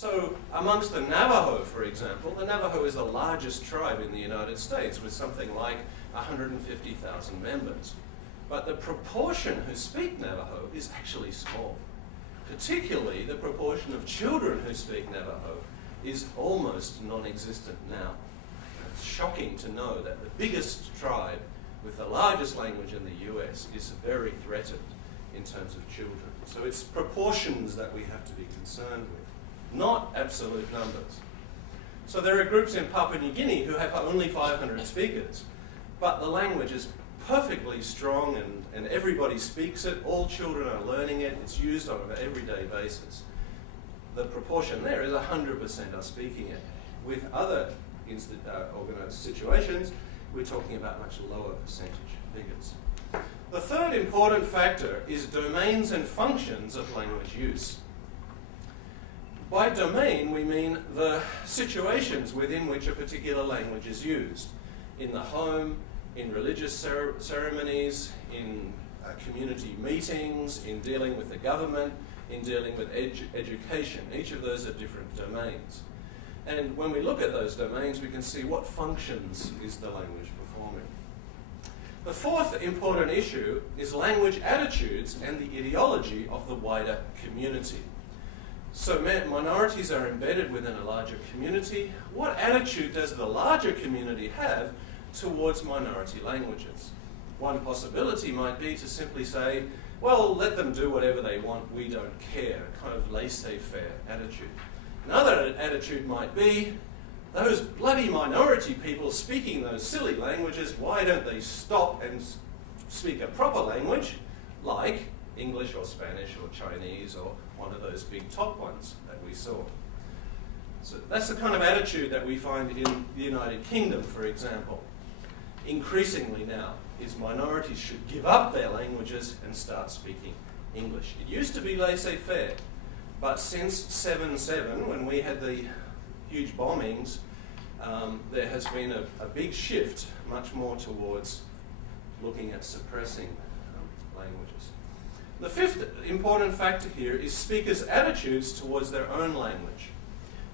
So amongst the Navajo, for example, the Navajo is the largest tribe in the United States with something like 150,000 members. But the proportion who speak Navajo is actually small. Particularly the proportion of children who speak Navajo is almost non-existent now. It's shocking to know that the biggest tribe with the largest language in the US is very threatened in terms of children. So it's proportions that we have to be concerned with, not absolute numbers. So there are groups in Papua New Guinea who have only 500 speakers, but the language is perfectly strong and everybody speaks it, all children are learning it, it's used on an everyday basis. The proportion there is 100% are speaking it. With other organized situations, we're talking about much lower percentage figures. The third important factor is domains and functions of language use. By domain, we mean the situations within which a particular language is used. In the home, in religious ceremonies, in community meetings, in dealing with the government, in dealing with education. Each of those are different domains. And when we look at those domains, we can see what functions is the language performing. The fourth important issue is language attitudes and the ideology of the wider community. So minorities are embedded within a larger community. What attitude does the larger community have towards minority languages? One possibility might be to simply say, well, let them do whatever they want, we don't care, a kind of laissez-faire attitude. Another attitude might be, those bloody minority people speaking those silly languages, why don't they stop and speak a proper language like English or Spanish or Chinese or one of those big top ones that we saw. So that's the kind of attitude that we find in the United Kingdom, for example. Increasingly now, is minorities should give up their languages and start speaking English. It used to be laissez-faire, but since 7/7, when we had the huge bombings, there has been a big shift, much more towards looking at suppressing languages. The fifth important factor here is speakers' attitudes towards their own language.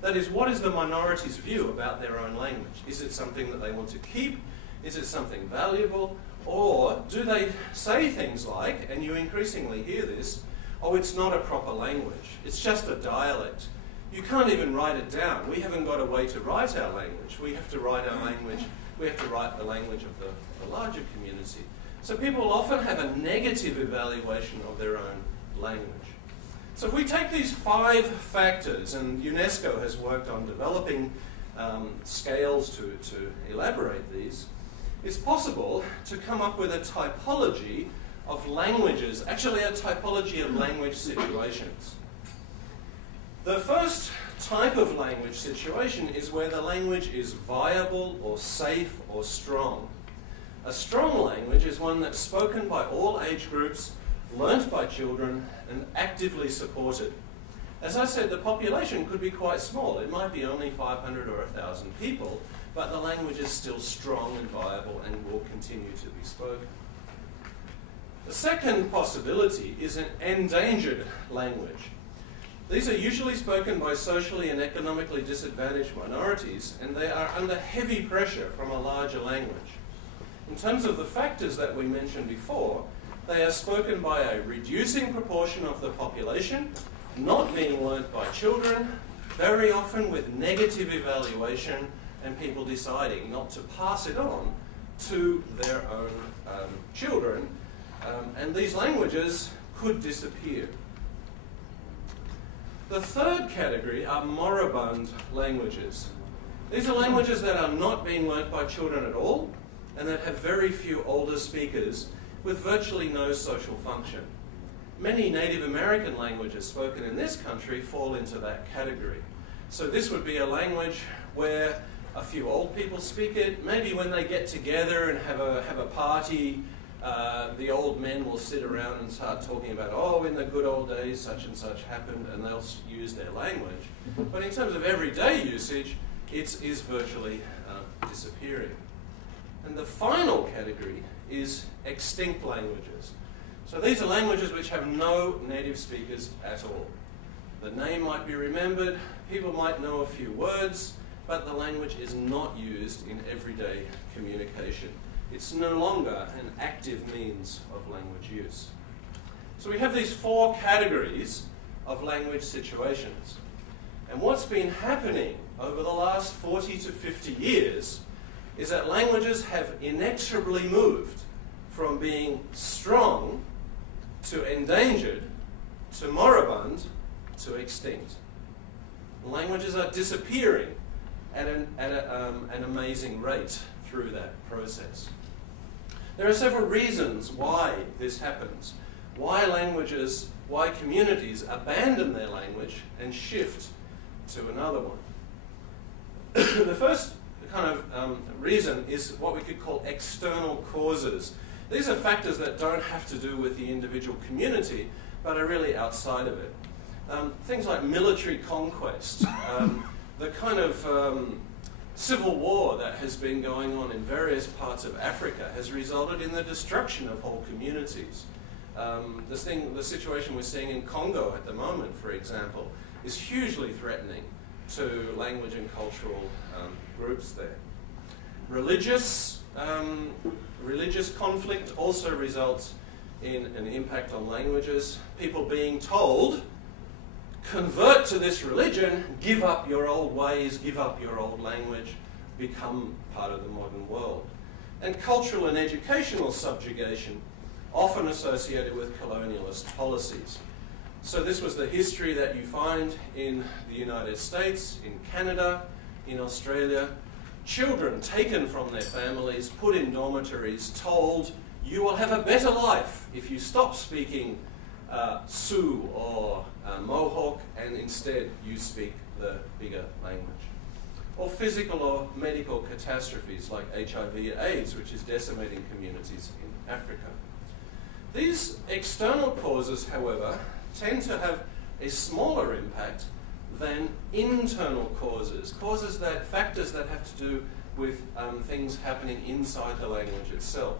That is, what is the minority's view about their own language? Is it something that they want to keep? Is it something valuable? Or do they say things like, and you increasingly hear this, oh, it's not a proper language, it's just a dialect. You can't even write it down. We haven't got a way to write our language. We have to write our language, we have to write the language of the larger community. So people often have a negative evaluation of their own language. So if we take these 5 factors, and UNESCO has worked on developing scales to elaborate these, it's possible to come up with a typology of languages, actually a typology of language situations. The first type of language situation is where the language is viable or safe or strong. A strong language is one that's spoken by all age groups, learnt by children, and actively supported. As I said, the population could be quite small. It might be only 500 or 1,000 people, but the language is still strong and viable and will continue to be spoken. The second possibility is an endangered language. These are usually spoken by socially and economically disadvantaged minorities, and they are under heavy pressure from a larger language. In terms of the factors that we mentioned before, they are spoken by a reducing proportion of the population, not being learnt by children, very often with negative evaluation, and people deciding not to pass it on to their own children, and these languages could disappear. The third category are moribund languages. These are languages that are not being learnt by children at all, and that have very few older speakers with virtually no social function. Many Native American languages spoken in this country fall into that category. So this would be a language where a few old people speak it. Maybe when they get together and have a party, the old men will sit around and start talking about, oh, in the good old days, such and such happened, and they'll use their language. But in terms of everyday usage, it is virtually disappearing. And the final category is extinct languages. So these are languages which have no native speakers at all. The name might be remembered, people might know a few words, but the language is not used in everyday communication. It's no longer an active means of language use. So we have these four categories of language situations. And what's been happening over the last 40 to 50 years is that languages have inexorably moved from being strong to endangered to moribund to extinct. Languages are disappearing at an amazing rate through that process. There are several reasons why this happens, why communities abandon their language and shift to another one. The first kind of reason is what we could call external causes. These are factors that don't have to do with the individual community, but are really outside of it. Things like military conquest, the kind of civil war that has been going on in various parts of Africa has resulted in the destruction of whole communities. The situation we're seeing in Congo at the moment, for example, is hugely threatening to language and cultural groups there. Religious conflict also results in an impact on languages. People being told, convert to this religion, give up your old ways, give up your old language, become part of the modern world. And cultural and educational subjugation, often associated with colonialist policies. So this was the history that you find in the United States, in Canada, in Australia. Children taken from their families, put in dormitories, told, you will have a better life if you stop speaking Sioux or Mohawk and instead you speak the bigger language. Or physical or medical catastrophes like HIV/AIDS, which is decimating communities in Africa. These external causes, however, tend to have a smaller impact than internal causes, factors that have to do with things happening inside the language itself.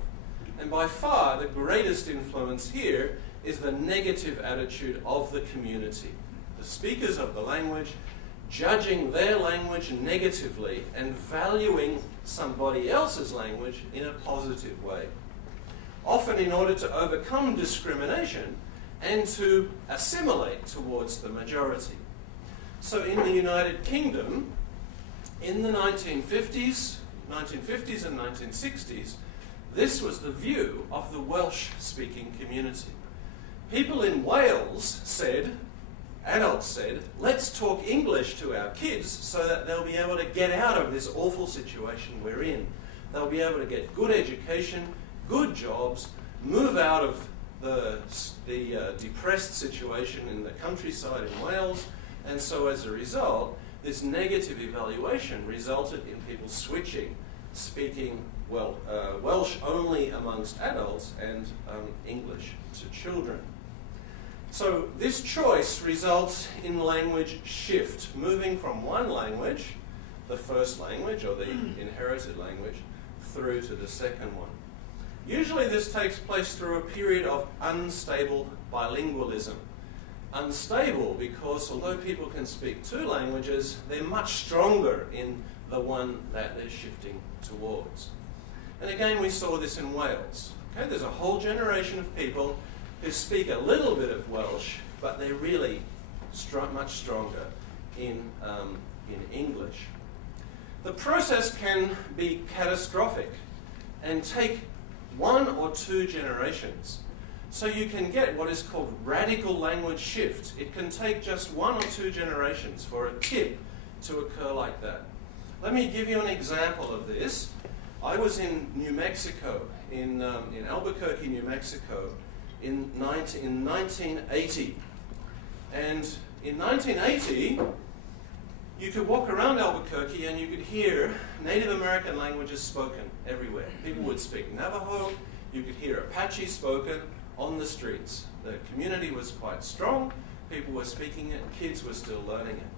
And by far, the greatest influence here is the negative attitude of the community. The speakers of the language judging their language negatively and valuing somebody else's language in a positive way, often in order to overcome discrimination and to assimilate towards the majority. So in the United Kingdom, in the 1950s and 1960s, this was the view of the Welsh-speaking community. People in Wales said, adults said, let's talk English to our kids so that they'll be able to get out of this awful situation we're in. They'll be able to get good education, good jobs, move out of the depressed situation in the countryside in Wales, and so as a result, this negative evaluation resulted in people switching, speaking Welsh only amongst adults and English to children. So this choice results in language shift, moving from one language, the first language or the inherited language, through to the second one. Usually this takes place through a period of unstable bilingualism. Unstable because although people can speak two languages, they're much stronger in the one that they're shifting towards. And again, we saw this in Wales. Okay, there's a whole generation of people who speak a little bit of Welsh, but they're really much stronger in English. The process can be catastrophic and take 1 or 2 generations. So you can get what is called radical language shift. It can take just 1 or 2 generations for a tip to occur like that. Let me give you an example of this. I was in New Mexico, in Albuquerque, New Mexico, in 1980. And in 1980, you could walk around Albuquerque and you could hear Native American languages spoken everywhere. People would speak Navajo, you could hear Apache spoken on the streets. The community was quite strong, people were speaking it, kids were still learning it.